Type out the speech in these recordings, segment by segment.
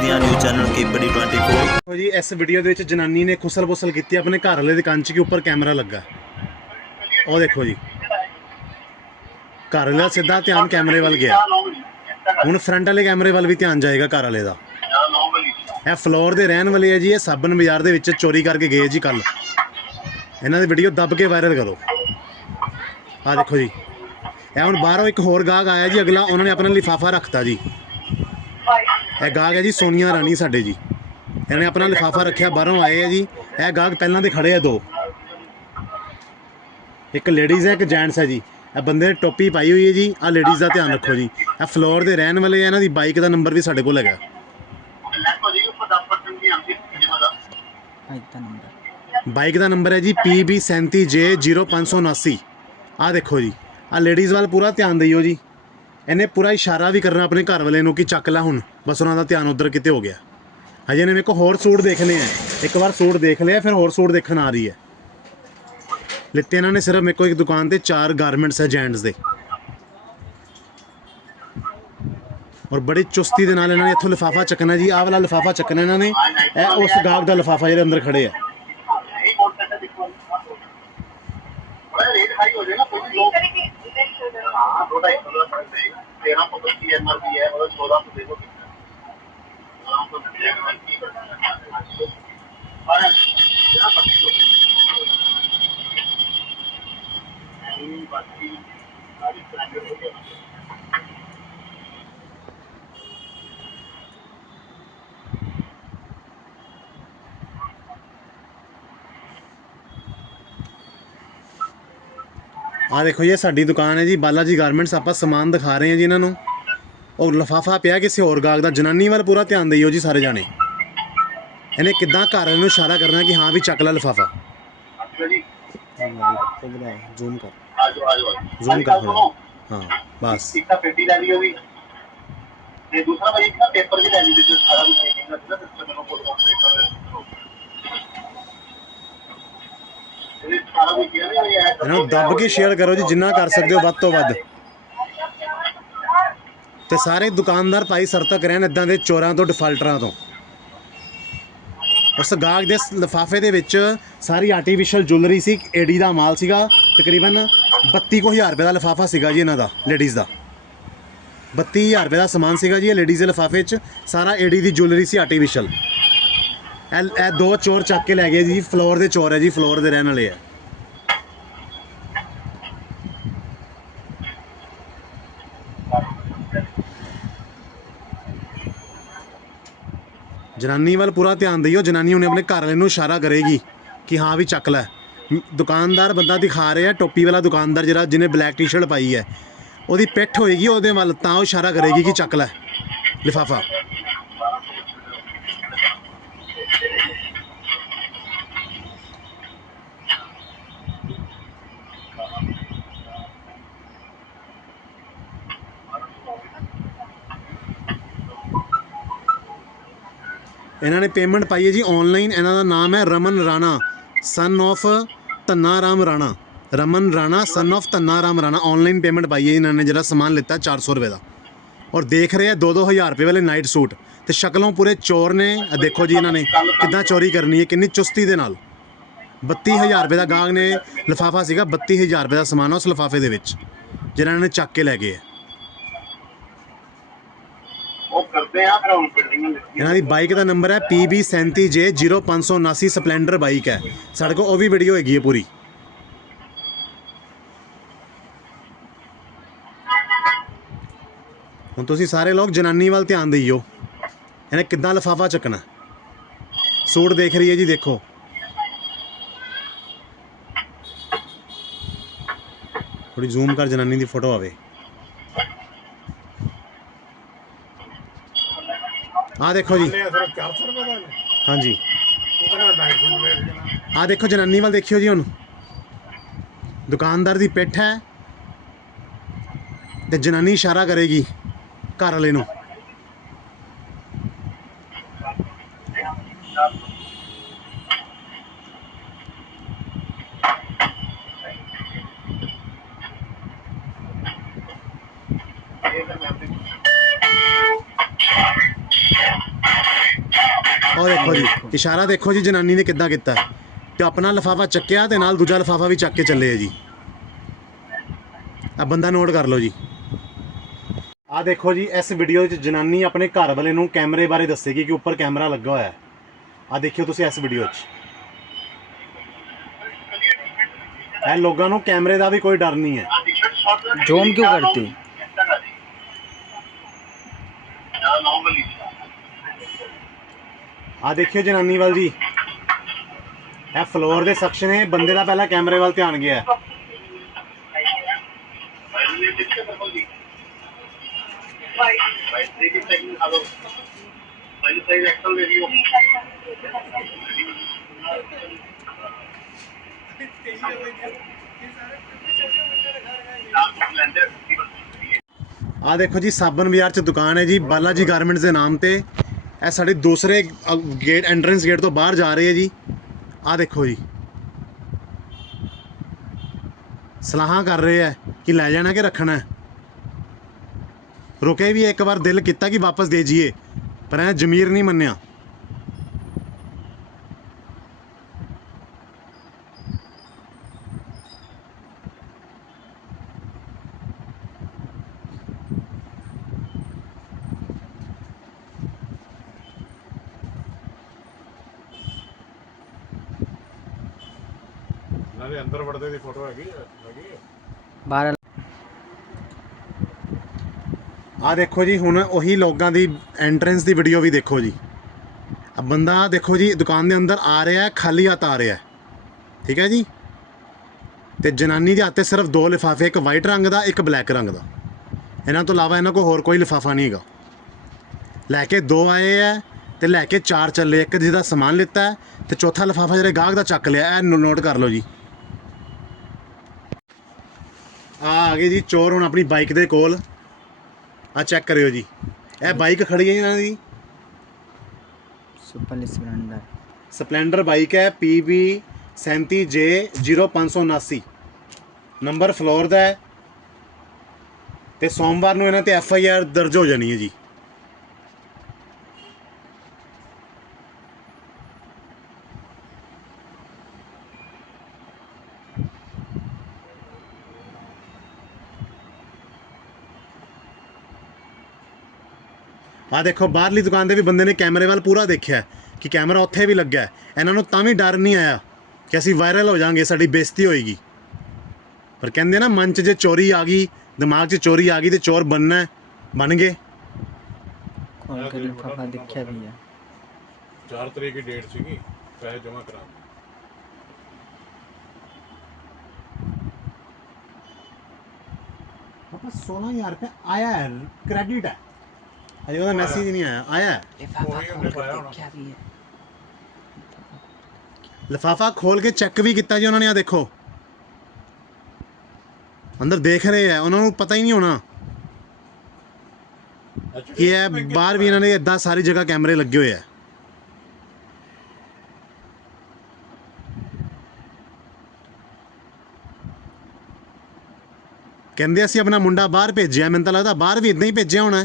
ਦੇਖਦੇ ਹਾਂ news channel KPD 24 ਦੇਖੋ ਜੀ, ਇਸ ਵੀਡੀਓ ਦੇ ਵਿੱਚ ਜਨਾਨੀ ਨੇ ਖੁਸਲ-ਬੁਸਲ ਕੀਤੀ, ਆਪਣੇ ਘਰ ਵਾਲੇ ਦੇ ਕੰਚ ਕੇ ਉੱਪਰ ਕੈਮਰਾ ਲੱਗਾ? ਉਹ ਦੇਖੋ ਜੀ। ਘਰ ਵਾਲੇ ਸਿੱਧਾ ਧਿਆਨ ਕੈਮਰੇ ਵੱਲ ਗਿਆ। ਹੁਣ ਫਰੰਟ ਵਾਲੇ ਕੈਮਰੇ ਵੱਲ ਵੀ ਧਿਆਨ ਜਾਏਗਾ ਘਰ ਵਾਲੇ ਦਾ। ਇਹ ਫਲੋਰ ਦੇ ਰਹਿਣ ਵਾਲੇ ਹੈ ਜੀ, ਇਹ ਸਾਬਨ ਬਾਜ਼ਾਰ ਦੇ ਵਿੱਚ ਚੋਰੀ ਕਰਕੇ ਗਏ ਜੀ ਕੱਲ ਇਹਨਾਂ ਦੀ ਵੀਡੀਓ ਦੱਬ ਕੇ ਵਾਇਰਲ ਕਰੋ। ਆ ਦੇਖੋ ਜੀ। ਇਹ ਹੁਣ ਬਾਹਰੋਂ ਇੱਕ ਹੋਰ ਗਾਹਕ ਆਇਆ ਜੀ, ਅਗਲਾ ਉਹਨਾਂ ਨੇ ਆਪਣਾ ਲਿਫਾਫਾ ਰੱਖਤਾ ਜੀ। ਇਹ ਗਾਹਕ ਹੈ ਜੀ, ਸੋਨੀਆ ਰਾਣੀ ਸਾਡੇ ਜੀ। ਇਹਨਾਂ ਨੇ ਆਪਣਾ ਲਿਫਾਫਾ ਰੱਖਿਆ, ਬਾਹਰੋਂ ਆਏ ਆ ਜੀ। ਇਹ ਗਾਹਕ ਪਹਿਲਾਂ ਦੇ ਖੜੇ ਆ ਦੋ। ਇੱਕ ਲੇਡੀਜ਼ ਹੈ, ਇੱਕ ਜੈਂਟਸ ਹੈ ਜੀ। ਇਹ ਬੰਦੇ ਨੇ ਟੋਪੀ ਪਾਈ ਹੋਈ ਹੈ ਜੀ ਆ ਲੇਡੀਜ਼ ਦਾ ਧਿਆਨ ਰੱਖੋ ਜੀ। ਇਹ ਫਲੋਰ ਦੇ ਰਹਿਣ ਵਾਲੇ ਆ, ਇਹਨਾਂ ਦੀ ਬਾਈਕ ਦਾ ਨੰਬਰ ਵੀ ਸਾਡੇ ਕੋਲ ਹੈਗਾ। ਬਾਈਕ ਦਾ ਨੰਬਰ ਬਾਈਕ ਦਾ ਨੰਬਰ ਹੈ ਜੀ PB37J0579 ਆ ਦੇਖੋ ਜੀ ਆ ਲੇਡੀਜ਼ ਵੱਲ ਪੂਰਾ ਧਿਆਨ ਦਿਓ ਜੀ। ਇਹਨੇ ਪੂਰਾ ਇਸ਼ਾਰਾ ਵੀ ਕਰਨਾ ਆਪਣੇ ਘਰ ਵਾਲੇ ਨੂੰ ਕਿ ਚੱਕ ਲੈ ਹੁਣ। ਬਸ ਉਹਨਾਂ ਦਾ ਧਿਆਨ ਉਧਰ ਕਿਤੇ ਹੋ ਗਿਆ। ਹਜੇ ਇਹਨੇ ਮੇਰੇ ਹੋਰ ਸੂਟ ਦੇਖਨੇ ਆ। ਇੱਕ ਵਾਰ ਸੂਟ ਦੇਖ ਲਿਆ, ਫਿਰ ਹੋਰ ਸੂਟ ਦੇਖਣ ਆ ਰਹੀ ਹੈ। ਲਿੱਤੇ ਇਹਨਾਂ ਨੇ ਸਿਰਫ ਮੇਰੇ ਕੋ ਇੱਕ ਦੁਕਾਨ ਤੇ ਚਾਰ ਗਾਰਮੈਂਟਸ ਹੈ ਜੈਂਟਸ ਦੇ। ਔਰ ਬੜੀ ਚੁਸਤੀ ਦੇ ਨਾਲ ਇਹਨਾਂ ਨੇ ਇੱਥੋਂ ਲਿਫਾਫਾ ਚੱਕਣਾ ਜੀ। ਆਹ ਵਾਲਾ ਲਿਫਾਫਾ ਚੱਕਣਾ ਇਹਨਾਂ ਨੇ। ਇਹ ਉਸ ਗਾਹਕ ਦਾ ਲਿਫਾਫਾ ਜਿਹੜੇ ਅੰਦਰ ਖੜੇ ਆ। ਬੜਾ ਰੇਟ ਹਾਈ ਹੋ ਜਾਏਗਾ, ਕੋਈ ਲੋਕ हाँ दो ढाई सौ का फर्क रहेगा तेरह सौ की एमआरपी है मतलब चौदह सौ देखो कितना आराम से मिल जाएगा बल्कि और यहाँ पच्चीस सौ बाकी सारी ਆ ਦੇਖੋ ਜੀ ਸਾਡੀ ਦੁਕਾਨ ਹੈ ਜੀ। ਬਾਲਾ ਜੀ ਗਾਰਮੈਂਟਸ ਆਪਾਂ ਸਮਾਨ ਦਿਖਾ ਰਹੇ ਹਾਂ ਜੀ ਇਹਨਾਂ ਨੂੰ। ਉਹ ਲਫਾਫਾ ਪਿਆ ਕਿਸੇ ਹੋਰ ਗਾਗ ਦਾ। ਜਨਾਨੀ ਵੱਲ ਪੂਰਾ ਧਿਆਨ ਦੇਈਓ ਜੀ ਸਾਰੇ ਜਾਣੇ। ਇਹਨੇ ਕਿੱਦਾਂ ਘਰ ਨੂੰ ਇਸ਼ਾਰਾ ਕਰਨਾ ਕਿ ਹਾਂ ਵੀ ਚੱਕ ਲੈ ਲਫਾਫਾ। ਹਾਂ ਬਸ। ਇਹਨਾਂ ਨੂੰ ਦੱਬ ਕੇ ਸ਼ੇਅਰ ਕਰੋ ਜੀ, ਜਿੰਨਾ ਕਰ ਸਕਦੇ ਹੋ ਵੱਧ ਤੋਂ ਵੱਧ। ਤੇ ਸਾਰੇ ਦੁਕਾਨਦਾਰ ਭਾਈ ਸਰਤਕ ਰਹਿਣ ਇਦਾਂ ਦੇ ਚੋਰਾਂ ਤੋਂ ਡਿਫਾਲਟਰਾਂ ਤੋਂ। ਉਸ ਗਾਹਕ ਦੇ ਲਫਾਫੇ ਦੇ ਵਿੱਚ ਸਾਰੀ ਆਰਟੀਫੀਸ਼ੀਅਲ ਜੁਐਲਰੀ ਸੀ, ਏਡੀ ਦਾ ਮਾਲ ਸੀਗਾ, ਤਕਰੀਬਨ 32000 ਰੁਪਏ ਦਾ ਲਫਾਫਾ ਸੀਗਾ ਜੀ ਇਹਨਾਂ ਦਾ ਲੇਡੀਜ਼ ਦਾ। 32000 ਰੁਪਏ ਦਾ ਸਮਾਨ ਸੀਗਾ ਜੀ ਇਹ ਲੇਡੀਜ਼ ਦੇ ਲਫਾਫੇ 'ਚ, ਸਾਰਾ ਏਡੀ ਦੀ ਜੁਐਲਰੀ ਸੀ ਆਰਟੀਫੀਸ਼ੀਅਲ ਇਹ ਇਹ ਦੋ ਚੋਰ ਚੱਕ ਕੇ ਲੈ ਗਏ ਜੀ, ਫਲੋਰ ਦੇ ਚੋਰ ਹੈ ਜੀ, ਫਲੋਰ ਦੇ ਰਹਿਣ ਵਾਲੇ ਆ। ਜਨਾਨੀ ਵੱਲ ਪੂਰਾ ਧਿਆਨ ਦਿਓ, ਜਨਾਨੀ ਉਹਨੇ ਆਪਣੇ ਘਰ ਵਾਲੇ ਨੂੰ ਇਸ਼ਾਰਾ ਕਰੇਗੀ ਕਿ ਹਾਂ ਵੀ ਚੱਕ ਲੈ। ਦੁਕਾਨਦਾਰ ਬੰਦਾ ਦਿਖਾ ਰਿਹਾ ਟੋਪੀ ਵਾਲਾ ਦੁਕਾਨਦਾਰ ਜਿਹੜਾ ਜਿਹਨੇ ਬਲੈਕ ਟੀ-ਸ਼ਰਟ ਪਾਈ ਹੈ। ਉਹਦੀ ਪਿੱਠ ਹੋਏਗੀ ਉਹਦੇ ਵੱਲ, ਤਾਂ ਉਹ ਇਸ਼ਾਰਾ ਕਰੇਗੀ ਕਿ ਚੱਕ ਲੈ, ਲਿਫਾਫਾ। ਇਹਨਾਂ ਨੇ ਪੇਮੈਂਟ ਪਾਈ ਹੈ ਜੀ ਆਨਲਾਈਨ ਇਹਨਾਂ ਦਾ ਨਾਮ ਹੈ Raman Rana son of Dhanna Ram Rana. Raman Rana son of Dhanna Ram Rana online payment ਪਾਈ ਹੈ ਇਹਨਾਂ ਨੇ, ਜਿਹੜਾ ਸਮਾਨ ਲਿੱਤਾ 400 ਰੁਪਏ ਦਾ। ਔਰ ਦੇਖ ਰਹੇ ਆ 2-2000 ਰੁਪਏ ਵਾਲੇ ਨਾਈਟ ਸੂਟ ਤੇ ਸ਼ਕਲੋਂ ਪੂਰੇ ਚੋਰ ਨੇ ਦੇਖੋ ਜੀ ਇਹਨਾਂ ਨੇ, ਕਿੱਦਾਂ ਚੋਰੀ ਕਰਨੀ ਹੈ, ਕਿੰਨੀ ਚੁਸਤੀ ਦੇ ਨਾਲ। 32000 ਰੁਪਏ ਦਾ ਗਾਹਕ ਨੇ, ਲਿਫਾਫਾ ਸੀਗਾ 32000 ਰੁਪਏ ਦਾ ਸਮਾਨ ਉਸ ਲਿਫਾਫੇ ਦੇ ਵਿੱਚ, ਜਿਹੜਾ ਇਹਨਾਂ ਨੇ ਚੱਕ ਕੇ ਲੈ ਗਏ ਉਹ ਕਰਦੇ ਆ, ਫਿਰ ਹੁਣ ਬਿਲਡਿੰਗ ਇਹਨਾਂ ਦੀ ਬਾਈਕ ਦਾ ਨੰਬਰ ਹੈ PB37J0579 ਸਪਲੈਂਡਰ ਬਾਈਕ ਹੈ। ਸਾਡੇ ਕੋਲ ਉਹ ਵੀ ਵੀਡੀਓ ਹੈਗੀ ਹੈ ਪੂਰੀ। ਹੁਣ ਤੁਸੀਂ ਸਾਰੇ ਲੋਕ ਜਨਾਨੀ ਵੱਲ ਧਿਆਨ ਦਈਓ। ਇਹਨੇ ਕਿੱਦਾਂ ਲਫਾਫਾ ਚੱਕਣਾ? ਸੂਟ ਦੇਖ ਰਹੀ ਹੈ ਜੀ, ਦੇਖੋ। ਥੋੜੀ ਜ਼ੂਮ ਕਰ ਜਨਾਨੀ ਦੀ ਫੋਟੋ ਆਵੇ। ਆ ਦੇਖੋ ਜੀ। ਹਾਂਜੀ। ਆ ਦੇਖੋ ਜਨਾਨੀ ਵੱਲ ਦੇਖਿਓ ਜੀ ਹੁਣ ਦੁਕਾਨਦਾਰ ਦੀ ਪਿੱਠ ਹੈ ਤੇ ਜਨਾਨੀ ਇਸ਼ਾਰਾ ਕਰੇਗੀ ਘਰ ਵਾਲੇ ਨੂੰ। ਇਸ਼ਾਰਾ ਦੇਖੋ ਜੀ ਜਨਾਨੀ ਨੇ ਕਿੱਦਾਂ ਕੀਤਾ। ਤੇ ਆਪਣਾ ਲਫਾਫਾ ਚੱਕਿਆ ਤੇ ਨਾਲ ਦੂਜਾ ਲਫਾਫਾ ਵੀ ਚੱਕ ਕੇ ਚੱਲੇ ਆ ਜੀ। ਆ ਬੰਦਾ ਨੋਟ ਕਰ ਲਓ ਜੀ। ਆ ਦੇਖੋ ਜੀ, ਇਸ ਵੀਡੀਓ ਵਿੱਚ ਜਨਾਨੀ ਆਪਣੇ ਘਰ ਵਾਲੇ ਨੂੰ ਕੈਮਰੇ ਬਾਰੇ ਦੱਸੇਗੀ ਕਿ ਉੱਪਰ ਕੈਮਰਾ ਲੱਗਾ ਹੋਇਆ ਹੈ। ਆ ਦੇਖਿਓ ਤੁਸੀਂ ਇਸ ਵੀਡੀਓ 'ਚ ਇਹ ਲੋਕਾਂ ਨੂੰ ਕੈਮਰੇ ਦਾ ਵੀ ਕੋਈ ਡਰ ਨਹੀਂ ਹੈ। ਜੋਮ ਕਿਉਂ ਕਰਤੀ? ਆ ਦੇਖਿਓ ਜਨਾਨੀ ਵੱਲ ਜੀ। ਇਹ ਫਲੋਰ ਦੇ ਸੈਕਸ਼ਨ ਨੇ, ਬੰਦੇ ਦਾ ਪਹਿਲਾਂ ਕੈਮਰੇ ਵੱਲ ਧਿਆਨ ਗਿਆ। ਆ ਦੇਖੋ ਜੀ, ਸਾਬਨ ਬਾਜ਼ਾਰ ਚ ਦੁਕਾਨ ਹੈ ਜੀ। ਬਾਲਾ ਜੀ ਗਾਰਮੈਂਟਸ ਦੇ ਨਾਮ ਤੇ। ਇਹ ਸਾਡੇ ਦੂਸਰੇ ਗੇਟ ਐਂਟਰੈਂਸ ਗੇਟ ਤੋਂ ਬਾਹਰ ਜਾ ਰਹੇ ਹੈ ਜੀ। ਆ ਦੇਖੋ ਜੀ। ਸਲਾਹਾਂ ਕਰ ਰਹੇ ਹੈ ਕਿ ਲੈ ਜਾਣਾ ਕਿ ਰੱਖਣਾ। ਰੁਕੇ ਵੀ ਇੱਕ ਵਾਰ ਦਿਲ ਕੀਤਾ ਕਿ ਵਾਪਸ ਦੇ ਜੀਏ ਪਰ ਇਹ ਜ਼ਮੀਰ ਨਹੀਂ ਮੰਨਿਆ। ਦੇ ਅੰਦਰ ਵੜਦੇ ਦੀ ਫੋਟੋ ਹੈਗੀ ਹੈਗੀ ਬਾਹਰ ਆ ਦੇਖੋ ਜੀ ਹੁਣ ਉਹੀ ਲੋਕਾਂ ਦੀ ਐਂਟਰੈਂਸ ਦੀ ਵੀਡੀਓ ਵੀ ਦੇਖੋ ਜੀ। ਆ ਬੰਦਾ ਦੇਖੋ ਜੀ ਦੁਕਾਨ ਦੇ ਅੰਦਰ ਆ ਰਿਹਾ ਹੈ ਖਾਲੀ ਹੱਥ ਆ ਰਿਹਾ ਹੈ। ਠੀਕ ਹੈ ਜੀ? ਤੇ ਜਨਾਨੀ ਦੇ ਹੱਥੇ ਸਿਰਫ ਦੋ ਲਿਫਾਫੇ ਇੱਕ ਵਾਈਟ ਰੰਗ ਦਾ ਇੱਕ ਬਲੈਕ ਰੰਗ ਦਾ। ਇਹਨਾਂ ਤੋਂ ਇਲਾਵਾ ਇਹਨਾਂ ਕੋਲ ਹੋਰ ਕੋਈ ਲਿਫਾਫਾ ਨਹੀਂ ਹੈਗਾ। ਲੈ ਕੇ ਦੋ ਆਏ ਐ ਤੇ ਲੈ ਕੇ ਚਾਰ ਚੱਲੇ। ਇੱਕ ਜਿਹਦਾ ਸਮਾਨ ਲਿੱਤਾ ਤੇ ਚੌਥਾ ਲਿਫਾਫਾ ਜਿਹੜੇ ਗਾਹਕ ਦਾ ਚੱਕ ਲਿਆ ਇਹ ਨੋਟ ਕਰ ਲਓ ਜੀ। ਆ ਆ ਗਏ ਜੀ ਚੋਰ ਹੁਣ ਆਪਣੀ ਬਾਈਕ ਦੇ ਕੋਲ। ਆ ਚੈੱਕ ਕਰਿਓ ਜੀ। ਇਹ ਬਾਈਕ ਖੜੀ ਹੈ ਇਹਨਾਂ ਦੀ? ਸਪਲੈਂਡਰ। ਬਾਈਕ ਹੈ PB 37J0579 ਨੰਬਰ ਫਲੋਰ ਦਾ ਹੈ। ਤੇ ਸੋਮਵਾਰ ਨੂੰ ਇਹਨਾਂ ਤੇ ਐਫ ਆਈ ਆਰ ਦਰਜ ਹੋ ਜਾਣੀ ਹੈ ਜੀ। ਆ ਦੇਖੋ ਬਾਹਰਲੀ ਦੁਕਾਨ ਦੇ ਵੀ ਬੰਦੇ ਨੇ ਕੈਮਰੇ ਵੱਲ ਪੂਰਾ ਦੇਖਿਆ ਕਿ ਕੈਮਰਾ ਉੱਥੇ ਵੀ ਲੱਗਾ ਹੈ। ਇਹਨਾਂ ਨੂੰ ਤਾਂ ਵੀ ਡਰ ਨਹੀਂ ਆਇਆ ਕਿ ਅਸੀਂ ਵਾਇਰਲ ਹੋ ਜਾਾਂਗੇ ਸਾਡੀ ਬੇਇੱਜ਼ਤੀ ਹੋਏਗੀ ਪਰ ਕਹਿੰਦੇ ਨਾ ਮਨ 'ਚ ਜੇ ਚੋਰੀ ਆ ਗਈ ਦਿਮਾਗ 'ਚ ਚੋਰੀ ਆ ਗਈ ਤੇ ਚੋਰ ਬਣਨਾ ਹੈ, ਬਣ ਗਏ खोल कर लिफाफा देखा भी है 4 ਤਰੀਕ ਦੀ ਡੇਟ ਸੀਗੀ ਪੈਸੇ ਜਮ੍ਹਾਂ ਕਰਾ ਪਾਪਾ 16000 ਰੁਪਏ ਆਇਆ ਹੈ ਕ੍ਰੈਡਿਟ ਹੈ ਹਜੇ ਉਹਦਾ ਮੈਸੇਜ ਨਹੀਂ ਆਇਆ ਆਇਆ ਹੈ? ਲਿਫਾਫਾ ਖੋਲ ਕੇ ਚੈੱਕ ਵੀ ਕੀਤਾ ਜੀ ਉਹਨਾਂ ਨੇ ਆ ਦੇਖੋ। ਅੰਦਰ ਦੇਖ ਰਹੇ ਆ ਉਹਨਾਂ ਨੂੰ ਪਤਾ ਹੀ ਨਹੀਂ ਹੋਣਾ। ਕਿ ਇਹ ਬਾਹਰ ਵੀ ਇਹਨਾਂ ਨੇ ਇੱਦਾਂ ਸਾਰੀ ਜਗ੍ਹਾ ਕੈਮਰੇ ਲੱਗੇ ਹੋਏ ਆ ਕਹਿੰਦੇ ਅਸੀਂ ਆਪਣਾ ਮੁੰਡਾ ਬਾਹਰ ਭੇਜਿਆ ਮੈਨੂੰ ਤਾਂ ਲੱਗਦਾ ਬਾਹਰ ਵੀ ਇਦਾਂ ਹੀ ਭੇਜਿਆ ਹੋਣਾ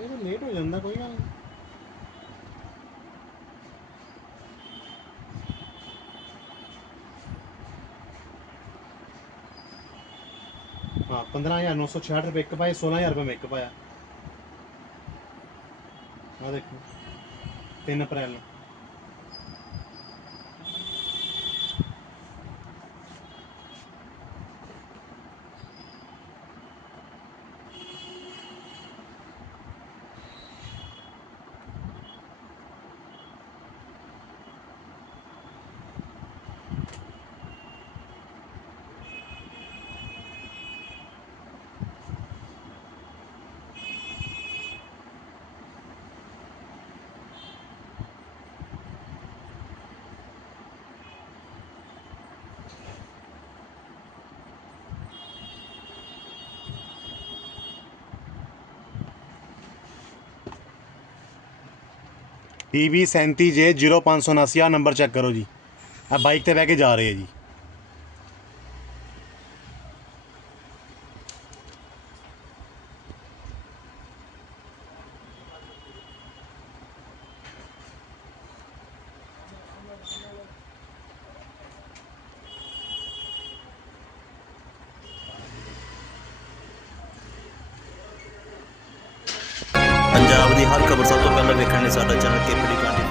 ਇਹ ਤਾਂ ਲੇਟ ਹੋ ਜਾਂਦਾ, ਕੋਈ ਗੱਲ ਨਹੀਂ। ਹਾਂ 15966 ਰੁਪਏ ਇੱਕ ਪਾਏ 16000 ਰੁਪਏ ਮੈਂ ਇੱਕ ਪਾਇਆ। ਆ ਦੇਖੋ 3 ਅਪ੍ਰੈਲ ਨੂੰ। BB 37J 0579 ਆ ਨੰਬਰ ਚੈੱਕ ਕਰੋ ਜੀ। ਆ ਬਾਈਕ ਤੇ ਬਹਿ ਕੇ ਜਾ ਰਹੇ ਆ ਜੀ ਪੰਜਾਬ ਦੀ ਹਰ ਖਬਰ ਸਭ ਤੋਂ ਪਹਿਲਾਂ ਵੇਖਣ ਲਈ ਸਾਡਾ ਚੈਨਲ ਕੇਪੀਡੀ 24